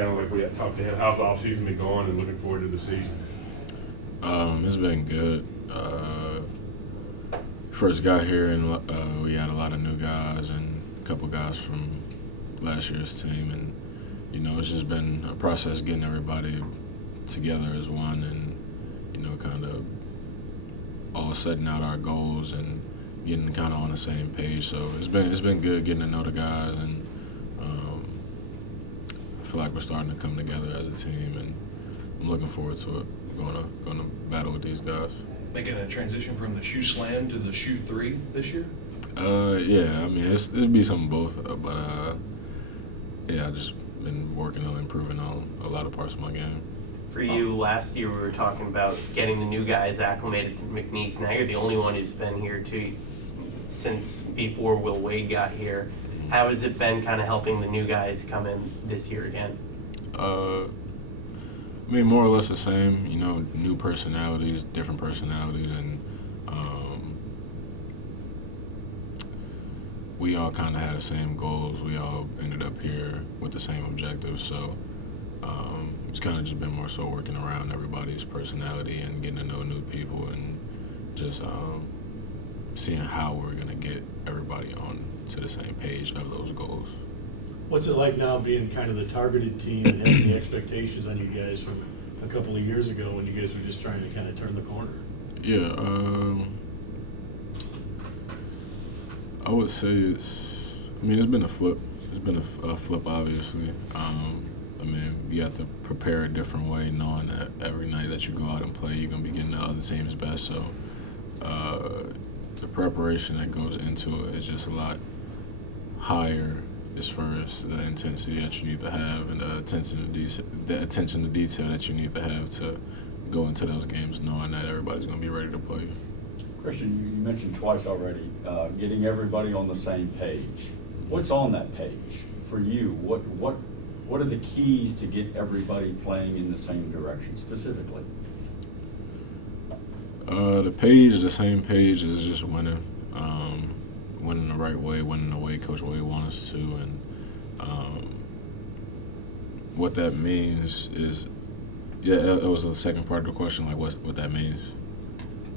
kind of like we had talked to him. How's the off season been going, and looking forward to the season? It's been good. First got here, and we had a lot of new guys and a couple guys from last year's team, and it's just been a process getting everybody together as one, and kind of all setting out our goals and getting kind of on the same page. So it's been good getting to know the guys, and I feel like we're starting to come together as a team, and I'm looking forward to it. Going to battle with these guys. Making a transition from the shoe slam to the shoe 3 this year? Yeah, I mean it'd be some of both, but yeah, I just been working on improving on a lot of parts of my game. For you, last year we were talking about getting the new guys acclimated to McNeese. Now you're the only one who's been here since before Will Wade got here. How has it been kind of helping the new guys come in this year again? I mean, more or less the same, new personalities, different personalities, and we all kind of had the same goals. We all ended up here with the same objectives, so it's kind of just been more so working around everybody's personality and getting to know new people, and just seeing how we're going to get everybody on to the same page of those goals. What's it like now being kind of the targeted team and having the expectations on you guys from a couple of years ago when you guys were just trying to kind of turn the corner? Yeah, I would say it's been a flip. It's been a flip, obviously. I mean, you have to prepare a different way, knowing that every night that you go out and play, you're going to be getting the other team's best. So the preparation that goes into it is just a lot higher as far as the intensity that you need to have and the attention to detail that you need to have to go into those games knowing that everybody's going to be ready to play. Christian, you mentioned twice already getting everybody on the same page. What's on that page for you? What are the keys to get everybody playing in the same direction specifically? The same page is just winning. Winning the right way, winning the way Coach Wade wants us to, and what that means is, that was the second part of the question, like what that means.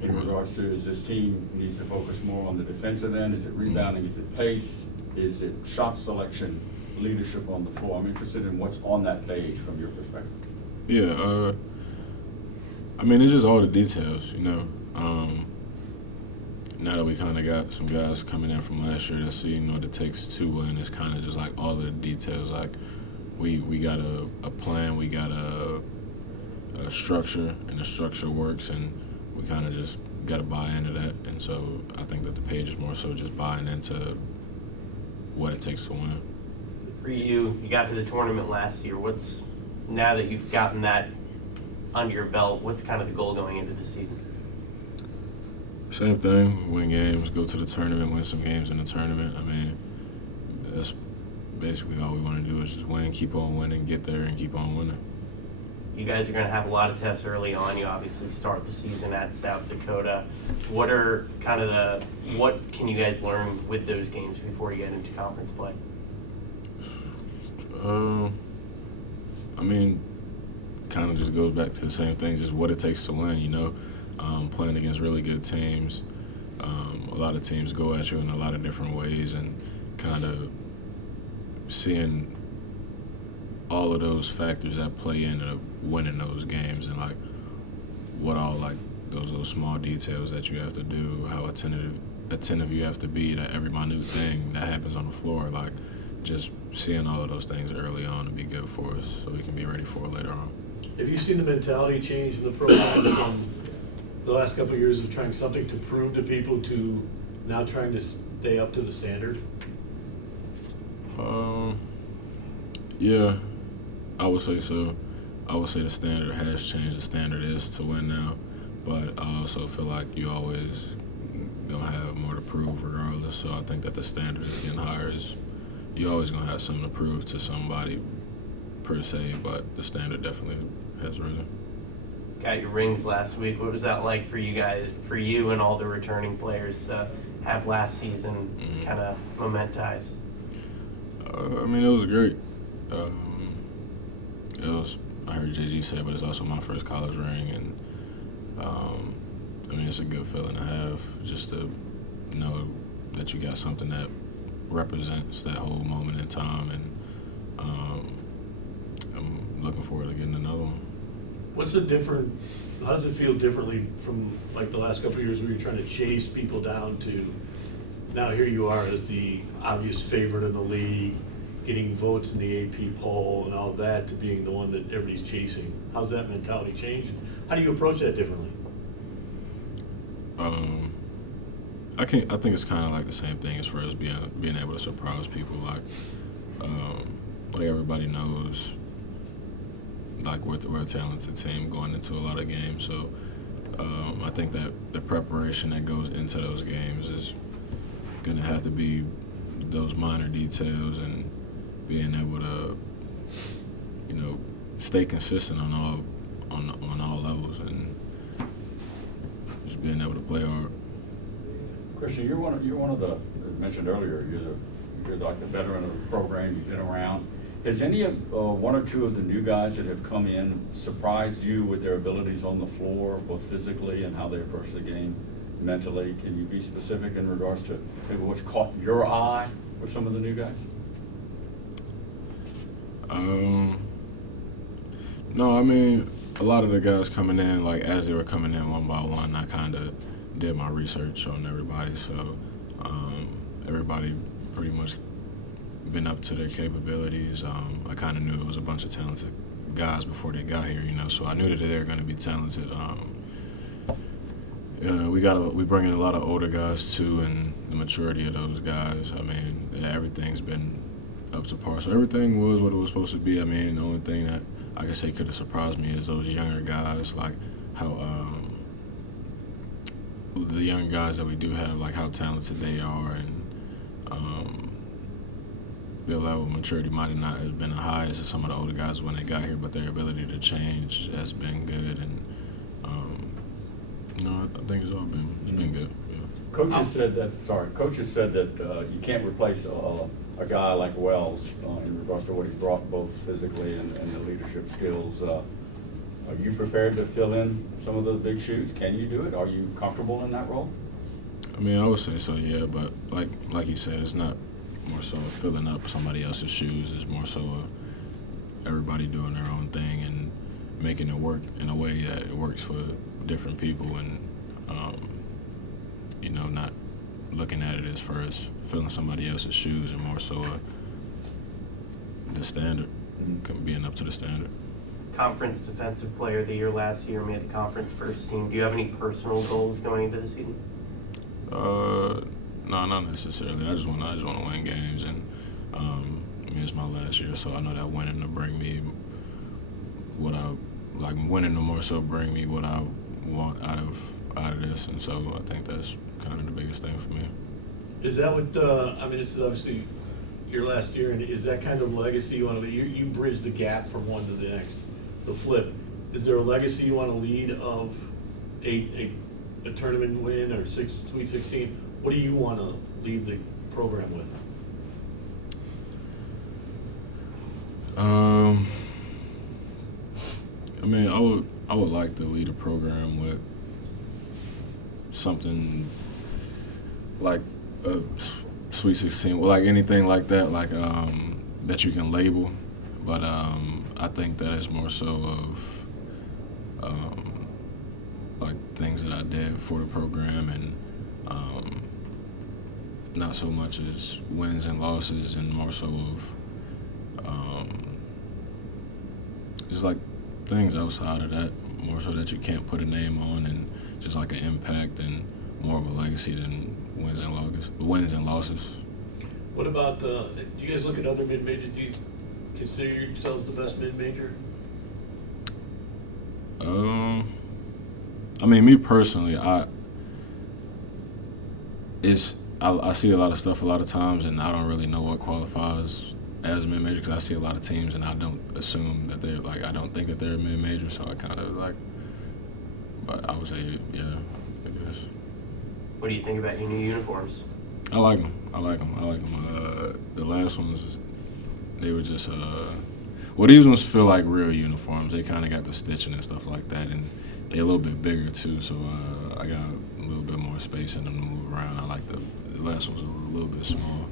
In regards to, is this team needs to focus more on the defensive end? Is it rebounding? Is it pace? Is it shot selection, leadership on the floor? I'm interested in what's on that page from your perspective. Yeah, I mean, it's just all the details, Now that we kind of got some guys coming in from last year that see what it takes to win, it's kind of just like all of the details. Like we got a plan, we got a structure, and the structure works, and we kind of just got to buy into that. And so I think that the page is more so just buying into what it takes to win. For you got to the tournament last year. Now that you've gotten that under your belt, what's kind of the goal going into the season? Same thing, win games, go to the tournament, win some games in the tournament. I mean, that's basically all we want to do is just win, keep on winning, get there, and keep on winning. You guys are going to have a lot of tests early on. You obviously start the season at South Dakota. What are what can you guys learn with those games before you get into conference play? I mean, kind of just goes back to the same thing, just what it takes to win, playing against really good teams. A lot of teams go at you in a lot of different ways, and kind of seeing all of those factors that play into winning those games, and like what all like those little small details that you have to do, how attentive you have to be to every minute thing that happens on the floor. Like just seeing all of those things early on to be good for us, so we can be ready for it later on. Have you seen the mentality change in the program from the last couple of years of trying something to prove to people to now trying to stay up to the standard? Yeah, I would say so. I would say the standard has changed. The standard is to win now, but I also feel like you always gonna have more to prove regardless. So I think that the standard is getting higher. You always gonna have something to prove to somebody per se, but the standard definitely has risen. Got your rings last week. What was that like for you guys, for you and all the returning players to have last season kind of momentized? I mean, it was great. I heard Jay-Z say, but it's also my first college ring, and I mean, it's a good feeling to have, just to know that you got something that represents that whole moment in time, and I'm looking forward to getting another one. How does it feel differently from like the last couple of years where you're trying to chase people down to now here you are as the obvious favorite in the league, getting votes in the AP poll and all that, to being the one that everybody's chasing? How's that mentality changed? How do you approach that differently? I think it's kind of like the same thing as far as being able to surprise people. Like everybody knows, like we're a talented team going into a lot of games. So I think that the preparation that goes into those games is going to have to be those minor details and being able to, you know, stay consistent on all levels and just being able to play hard. Christian, you're one of the, as mentioned earlier, you're like the veteran of the program. You've been around. Has any of one or two of the new guys that have come in surprised you with their abilities on the floor, both physically and how they approach the game mentally? Can you be specific in regards to maybe what's caught your eye with some of the new guys? No, I mean, a lot of the guys coming in, like as they were coming in one by one, I kind of did my research on everybody. So everybody pretty much been up to their capabilities. I kind of knew it was a bunch of talented guys before they got here, you know, so I knew that they were going to be talented. We bring in a lot of older guys too, and the maturity of those guys, I mean, everything's been up to par. So everything was what it was supposed to be. I mean, the only thing that I guess they could have surprised me is those younger guys, like how the young guys that we do have, like how talented they are, and their level of maturity might have not have been as high as some of the older guys when they got here, but their ability to change has been good, and you know, I think it's been good. Yeah. Coaches said that you can't replace a guy like Wells in regards to what he brought both physically and the leadership skills. Are you prepared to fill in some of those big shoes? Can you do it? Are you comfortable in that role? I mean, I would say so, yeah, but like you said, it's not more so filling up somebody else's shoes. It's more so everybody doing their own thing and making it work in a way that it works for different people, and you know, not looking at it as far as filling somebody else's shoes, and more so the standard, being up to the standard. Conference Defensive Player of the Year last year, made the conference first team. Do you have any personal goals going into the season? No, not necessarily. I just want to win games, and I mean, it's my last year, so I know that winning to bring me what I like. Winning to more so bring me what I want out of this, and so I think that's kind of the biggest thing for me. Is that what, I mean, this is obviously your last year, and is that kind of legacy you want to leave? You bridge the gap from one to the next, the flip. Is there a legacy you want to lead of a tournament win or Sweet 16? What do you want to leave the program with? I mean, I would like to lead a program with something like a Sweet 16, like anything like that, like that you can label. But I think that it's more so of like things that I did for the program, and not so much as wins and losses, and more so of just like things outside of that, more so that you can't put a name on, and just like an impact and more of a legacy than wins and losses. What about, do you guys look at other mid-majors? Do you consider yourselves the best mid-major? I mean, me personally, I see a lot of stuff a lot of times, and I don't really know what qualifies as a mid-major, because I see a lot of teams and I don't assume that they're like, I don't think that they're a mid-major, so I kind of like, but I would say, yeah, I guess. What do you think about your new uniforms? I like them. The last ones, they were just, Well, these ones feel like real uniforms. They kind of got the stitching and stuff like that, and they're a little bit bigger too. So I got a little bit more space in them to move around. I like the last one's a little bit small.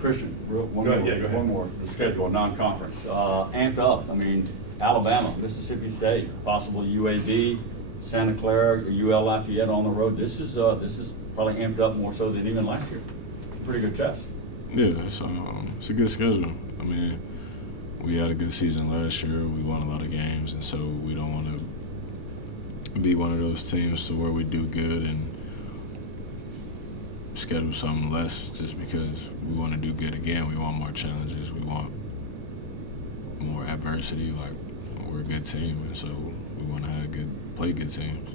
Christian, one Go more, ahead, yeah, go ahead. one more, the schedule, non-conference, amped up. I mean, Alabama, Mississippi State, possible UAB, Santa Clara, UL Lafayette on the road. This is probably amped up more so than even last year. Pretty good test. Yeah, it's a good schedule. I mean, we had a good season last year. We won a lot of games, and so we don't want to be one of those teams to where we do good and schedule something less just because we want to do good again. We want more challenges. We want more adversity. Like, we're a good team, and so we want to play good teams.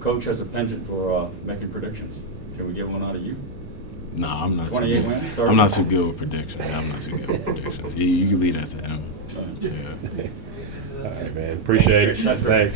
Coach has a penchant for making predictions. Can we get one out of you? Nah, I'm not too 28 good. wins, I'm not too good with predictions. I'm not too good with predictions. You can leave that to him. Yeah. All right, man. Appreciate it. That's great. Thanks.